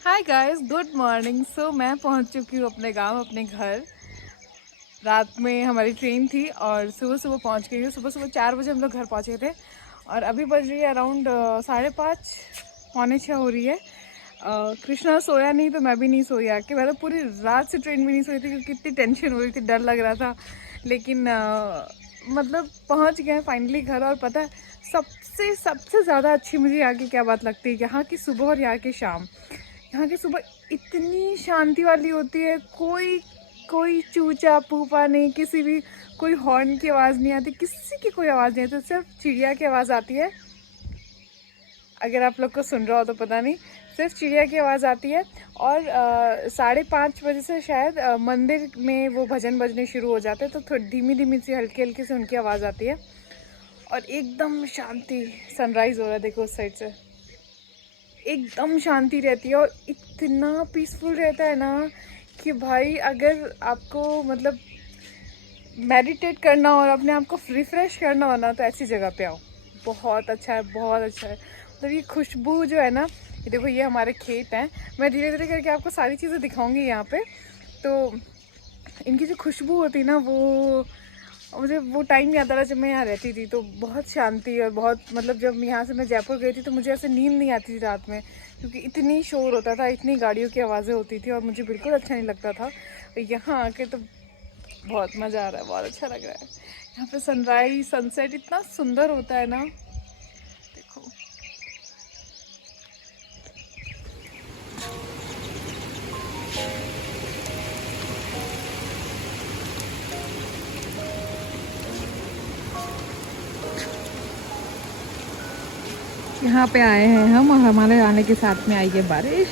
हाय guys, good morning. So मैं पहुंच चुकी हूँ अपने गांव, अपने घर। रात में हमारी ट्रेन थी और सुबह सुबह पहुंच गई हूँ। सुबह सुबह 4 बजे हम लोग घर पहुंचे थे और अभी बज रही है अराउंड 5:30, पौने 6 हो रही है। कृष्णा सोया नहीं तो मैं भी नहीं सोई आके। मैं तो पूरी रात से ट्रेन में नहीं सोई थी क्योंकि इतनी टेंशन हो रही थी, डर लग रहा था। लेकिन मतलब पहुंच गए फाइनली घर। और पता है सबसे सबसे ज़्यादा अच्छी मुझे यहाँ की क्या बात लगती है, यहाँ की सुबह और यहाँ की शाम। यहाँ की सुबह इतनी शांति वाली होती है, कोई कोई चूचा पूपा नहीं, किसी भी कोई हॉर्न की आवाज़ नहीं आती, किसी की कोई आवाज़ नहीं आती, सिर्फ चिड़िया की आवाज़ आती है। अगर आप लोग को सुन रहा हो तो पता नहीं, सिर्फ चिड़िया की आवाज़ आती है। और 5:30 बजे से शायद मंदिर में वो भजन बजने शुरू हो जाते हैं, तो थोड़ी धीमी धीमी सी हल्की हल्की से उनकी आवाज़ आती है। और एकदम शांति। सनराइज़ हो रहा है, देखो उस साइड से, एकदम शांति रहती है और इतना पीसफुल रहता है ना कि भाई अगर आपको मतलब मेडिटेट करना हो और अपने आप को रिफ्रेश करना हो ना, तो ऐसी जगह पे आओ। बहुत अच्छा है, बहुत अच्छा है। मतलब ये खुशबू जो है ना, ये देखो, ये हमारे खेत हैं। मैं धीरे धीरे करके आपको सारी चीज़ें दिखाऊंगी यहाँ पे। तो इनकी जो खुशबू होती है ना, वो मुझे वो टाइम याद आ रहा जब मैं यहाँ रहती थी। तो बहुत शांति और बहुत मतलब जब यहाँ से मैं जयपुर गई थी तो मुझे ऐसे नींद नहीं आती थी रात में, क्योंकि इतनी शोर होता था, इतनी गाड़ियों की आवाज़ें होती थी और मुझे बिल्कुल अच्छा नहीं लगता था। यहाँ आके तो बहुत मज़ा आ रहा है, बहुत अच्छा लग रहा है। यहाँ पे सनराइज सनसेट इतना सुंदर होता है ना, देखो। यहाँ पे आए हैं हम और हमारे आने के साथ में आई है बारिश।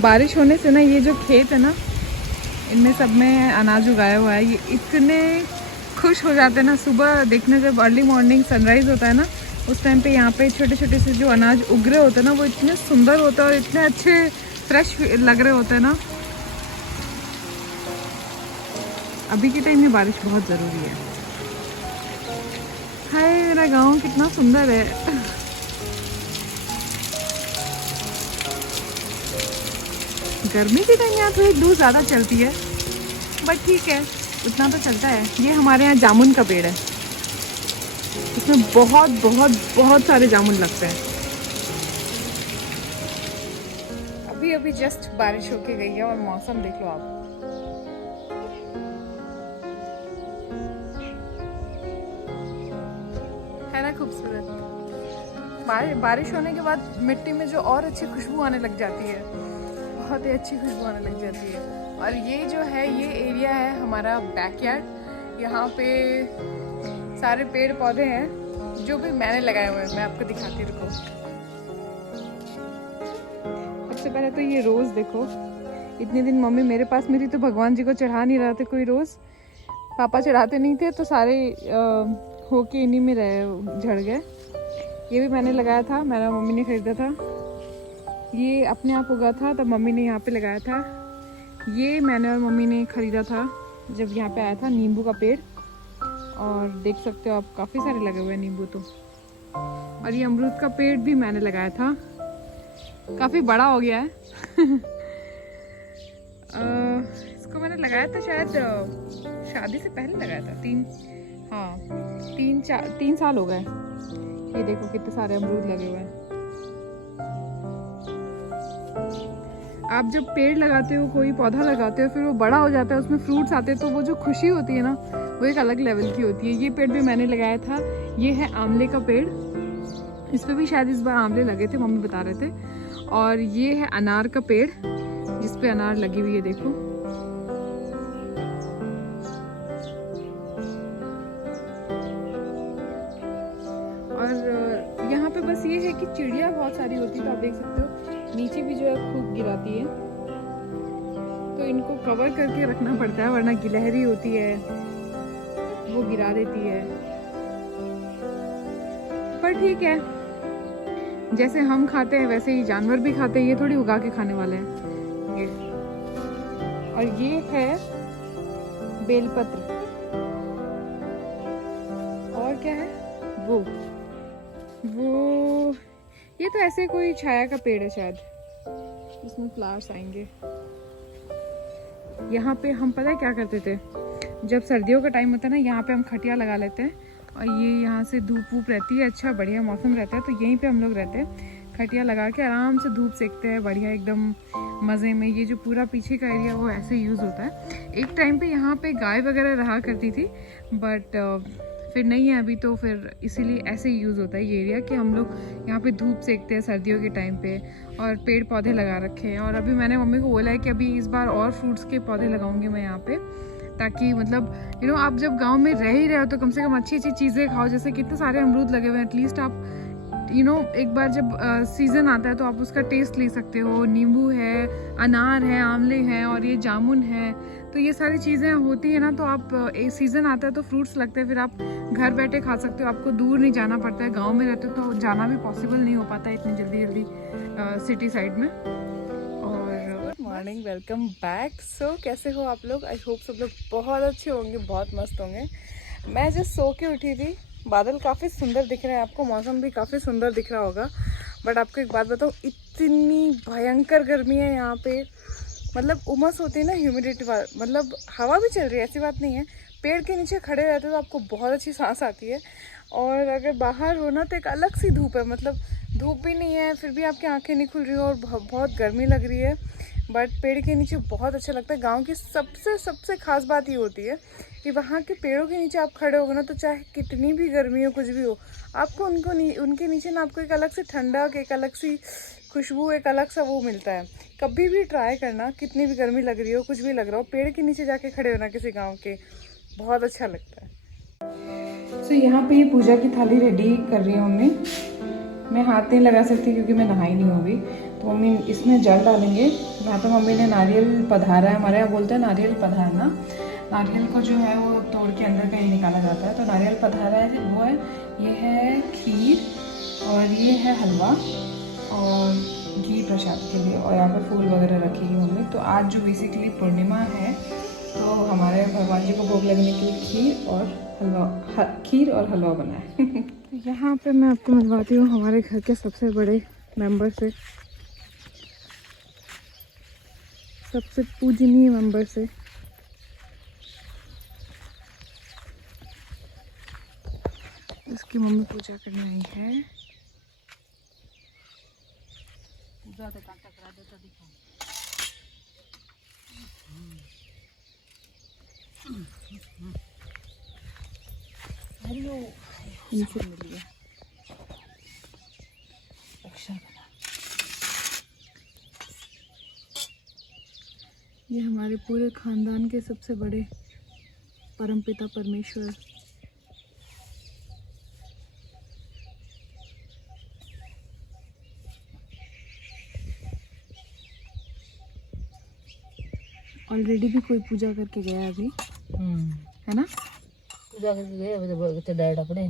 बारिश होने से ना ये जो खेत है ना, इनमें सब में अनाज उगाया हुआ है। ये इतने खुश हो जाते हैं ना सुबह देखने, जब अर्ली मॉर्निंग सनराइज़ होता है ना, उस टाइम पे यहाँ पे छोटे छोटे से जो अनाज उग रहे होते हैं ना, वो इतने सुंदर होते हैं और इतने अच्छे फ्रेश लग रहे होते हैं ना। अभी के टाइम में बारिश बहुत ज़रूरी है। हाय, मेरा गाँव कितना सुंदर है। गर्मी के टाइम यहाँ थोड़ी लू ज़्यादा चलती है, बट ठीक है, उतना तो चलता है। ये हमारे यहाँ जामुन का पेड़ है, इसमें बहुत बहुत बहुत सारे जामुन लगते हैं। अभी अभी जस्ट बारिश होके गई है और मौसम देख लो आप। है ना खूबसूरत। बारिश होने के बाद मिट्टी में जो और अच्छी खुशबू आने लग जाती है, बहुत ही अच्छी खुशबू आने लग जाती है। और ये जो है, ये एरिया है हमारा बैकयार्ड। यहाँ पे सारे पेड़ पौधे हैं जो भी मैंने लगाए हुए हैं। मैं आपको दिखाती हूँ, रुको। सबसे पहले तो ये रोज़ देखो, इतने दिन मम्मी मेरे पास में थी तो भगवान जी को चढ़ा नहीं रहे थे कोई रोज़। पापा चढ़ाते नहीं थे तो सारे होके इन्हीं में रहे, झड़ गए। ये भी मैंने लगाया था, मेरा मम्मी ने खरीदा था। ये अपने आप उगा था, तब मम्मी ने यहाँ पे लगाया था। ये मैंने और मम्मी ने खरीदा था जब यहाँ पे आया था, नींबू का पेड़। और देख सकते हो आप, काफ़ी सारे लगे हुए हैं नींबू तो। और ये अमरूद का पेड़ भी मैंने लगाया था, काफ़ी बड़ा हो गया है। इसको मैंने लगाया था शायद शादी से पहले लगाया था। हाँ, 3 साल हो गए। ये देखो कितने सारे अमरूद लगे हुए हैं। आप जब पेड़ लगाते हो, कोई पौधा लगाते हो, फिर वो बड़ा हो जाता है, उसमें फ्रूट्स आते हैं, तो वो जो खुशी होती है ना, वो एक अलग लेवल की होती है। ये पेड़ भी मैंने लगाया था। ये है आंवले का पेड़, इस पर भी शायद इस बार आंवले लगे थे, मम्मी बता रहे थे। और ये है अनार का पेड़, जिस पे अनार लगी हुई है, देखो। और यहाँ पे बस ये है कि चिड़िया बहुत सारी होती है, तो आप देख सकते हो नीचे भी जो है खूब गिराती है, तो इनको कवर करके रखना पड़ता है, वरना गिलहरी होती है वो गिरा देती है। पर ठीक है, जैसे हम खाते हैं वैसे ही जानवर भी खाते हैं, ये थोड़ी उगा के खाने वाले हैं ये। और ये है बेलपत्र। और क्या है वो ये तो ऐसे कोई छाया का पेड़ है शायद, इसमें फ्लावर्स आएंगे। यहाँ पे हम पता है क्या करते थे, जब सर्दियों का टाइम होता है ना, यहाँ पे हम खटिया लगा लेते हैं और ये यहाँ से धूप वूप रहती है, अच्छा बढ़िया मौसम रहता है, तो यहीं पे हम लोग रहते हैं। खटिया लगा के आराम से धूप सेकते हैं बढ़िया एकदम मज़े में। ये जो पूरा पीछे का एरिया वो ऐसे यूज़ होता है। एक टाइम पे यहाँ पे गाय वगैरह रहा करती थी, बट फिर नहीं है अभी, तो फिर इसीलिए ऐसे ही यूज़ होता है ये एरिया कि हम लोग यहाँ पे धूप सेकते हैं सर्दियों के टाइम पे, और पेड़ पौधे लगा रखे हैं। और अभी मैंने मम्मी को बोला है कि अभी इस बार और फ्रूट्स के पौधे लगाऊंगी मैं यहाँ पे, ताकि मतलब आप जब गांव में रह ही रहे हो तो कम से कम अच्छी अच्छी चीज़ें खाओ। जैसे कितने सारे अमरूद लगे हुए हैं, एटलीस्ट आप एक बार जब सीज़न आता है तो आप उसका टेस्ट ले सकते हो। नींबू है, अनार है, आंवले हैं और ये जामुन है, तो ये सारी चीज़ें होती है ना, तो आप सीज़न आता है तो फ्रूट्स लगते हैं, फिर आप घर बैठे खा सकते हो, आपको दूर नहीं जाना पड़ता है। गांव में रहते हो तो जाना भी पॉसिबल नहीं हो पाता है इतनी जल्दी सिटी साइड में। और गुड मॉर्निंग, वेलकम बैक। सो कैसे हो आप लोग? आई होप सब लोग बहुत अच्छे होंगे, बहुत मस्त होंगे। मैं जस्ट सो के उठी थी, बादल काफ़ी सुंदर दिख रहे हैं आपको, मौसम भी काफ़ी सुंदर दिख रहा होगा। बट आपको एक बात बताऊँ, इतनी भयंकर गर्मी है यहाँ पे, मतलब उमस होती है ना, ह्यूमिडिटी, मतलब हवा भी चल रही है, ऐसी बात नहीं है। पेड़ के नीचे खड़े रहते हो तो आपको बहुत अच्छी सांस आती है, और अगर बाहर हो ना तो एक अलग सी धूप है, मतलब धूप भी नहीं है फिर भी आपकी आंखें नहीं खुल रही हो और बहुत गर्मी लग रही है। बट पेड़ के नीचे बहुत अच्छा लगता है। गांव की सबसे खास बात ये होती है कि वहाँ के पेड़ों के नीचे आप खड़े होगे ना, तो चाहे कितनी भी गर्मी हो, कुछ भी हो, आपको उनके नीचे ना आपको एक अलग से ठंडक, एक अलग सी खुशबू, एक अलग सा वो मिलता है। कभी भी ट्राई करना, कितनी भी गर्मी लग रही हो, कुछ भी लग रहा हो, पेड़ के नीचे जाके खड़े होना किसी गाँव के, बहुत अच्छा लगता है। सो यहाँ पे ये पूजा की थाली रेडी कर रही हूँ मम्मी। मैं हाथ नहीं लगा सकती क्योंकि मैं नहाई नहीं होगी, तो मम्मी इसमें जल डालेंगे। यहाँ पे मम्मी ने नारियल पधारा है, हमारे यहाँ बोलते हैं नारियल पधारना। नारियल को जो है वो तोड़ के अंदर का ही निकाला जाता है, तो नारियल पधारा है वो है, ये है खीर और ये है हलवा और घी प्रसाद के लिए, और यहाँ पे फूल वगैरह रखेगी मम्मी। तो आज जो बेसिकली पूर्णिमा है, तो हमारे भगवान जी को भोग लगने के लिए खीर और हलवा बना है। यहाँ पे मैं आपको मिलवाती हूँ हमारे घर के सबसे बड़े मेंबर से, सबसे पूजनीय मेंबर से। इसकी मम्मी पूजा करने आई है। इनसे मिलिए। ये हमारे पूरे खानदान के सबसे बड़े परमपिता परमेश्वर। ऑलरेडी भी कोई पूजा करके गया अभी, है ना? पूजा करके गए, अभी तो डायरेक्ट अपने।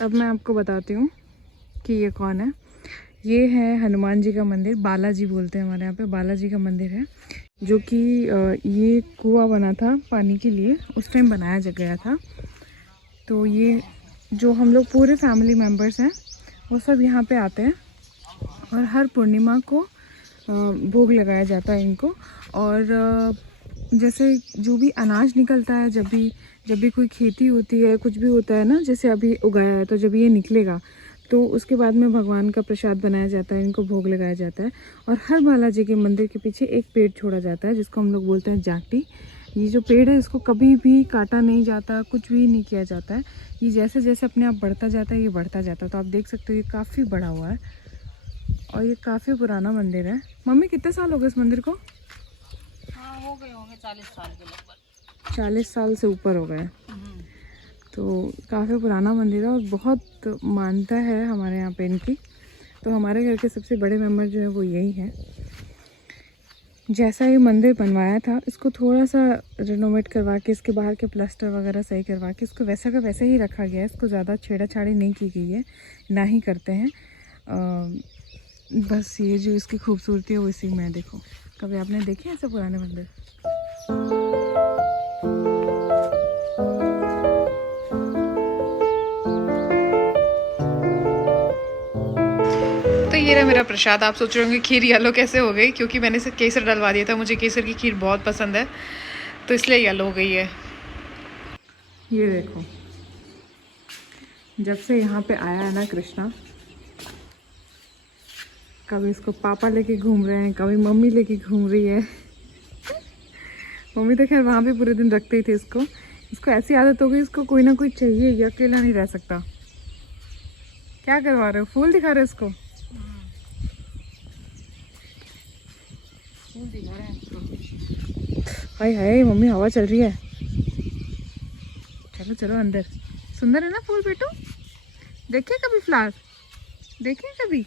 अब मैं आपको बताती हूँ कि ये कौन है। ये है हनुमान जी का मंदिर, बालाजी बोलते हैं हमारे यहाँ पे, बालाजी का मंदिर है, जो कि ये कुआं बना था पानी के लिए, उस टाइम बनाया गया था। तो ये जो हम लोग पूरे फैमिली मेम्बर्स हैं वो सब यहाँ पे आते हैं, और हर पूर्णिमा को भोग लगाया जाता है इनको। और जैसे जो भी अनाज निकलता है, जब भी कोई खेती होती है, कुछ भी होता है ना, जैसे अभी उगाया है, तो जब ये निकलेगा तो उसके बाद में भगवान का प्रसाद बनाया जाता है, इनको भोग लगाया जाता है। और हर बालाजी के मंदिर के पीछे एक पेड़ छोड़ा जाता है, जिसको हम लोग बोलते हैं जाटी। ये जो पेड़ है, इसको कभी भी काटा नहीं जाता, कुछ भी नहीं किया जाता है। ये जैसे जैसे अपने आप बढ़ता जाता है, ये बढ़ता जाता है। तो आप देख सकते हो ये काफ़ी बड़ा हुआ है, और ये काफ़ी पुराना मंदिर है। मम्मी कितने साल हो गए इस मंदिर को? हाँ, हो गए होंगे 40 साल के लगभग। 40 साल से ऊपर हो गए। तो काफ़ी पुराना मंदिर है और बहुत मानता है हमारे यहाँ पे इनकी। तो हमारे घर के सबसे बड़े मेंबर जो है वो यही है। जैसा ये मंदिर बनवाया था, इसको थोड़ा सा रिनोवेट करवा के, इसके बाहर के प्लास्टर वगैरह सही करवा के इसको वैसा का वैसा ही रखा गया है। इसको ज़्यादा छेड़ा-छाड़ी नहीं की गई है, ना ही करते हैं। बस ये जो इसकी खूबसूरती है वो इसी में देखो। कभी आपने देखे ऐसे पुराने मंदिर? ये रहा मेरा प्रसाद। आप सोच रहे होंगे खीर येलो कैसे हो गई, क्योंकि मैंने इसे केसर डलवा दिया था। मुझे केसर की खीर बहुत पसंद है तो इसलिए येलो हो गई है। ये देखो, जब से यहाँ पे आया है ना कृष्णा, कभी इसको पापा लेके घूम रहे हैं, कभी मम्मी लेके घूम रही है। मम्मी तो खैर वहाँ भी पूरे दिन रखते ही थे इसको। इसको ऐसी आदत हो गई, इसको कोई ना कोई चाहिए, ये अकेला नहीं रह सकता। क्या करवा रहे हो, फूल दिखा रहे हो इसको? फूल दिखा रहे हैं इसको। हाय हाय मम्मी, हवा चल रही है। चलो चलो अंदर। सुंदर है ना फूल बेटू? देखिए कभी फ्लावर, देखिए कभी।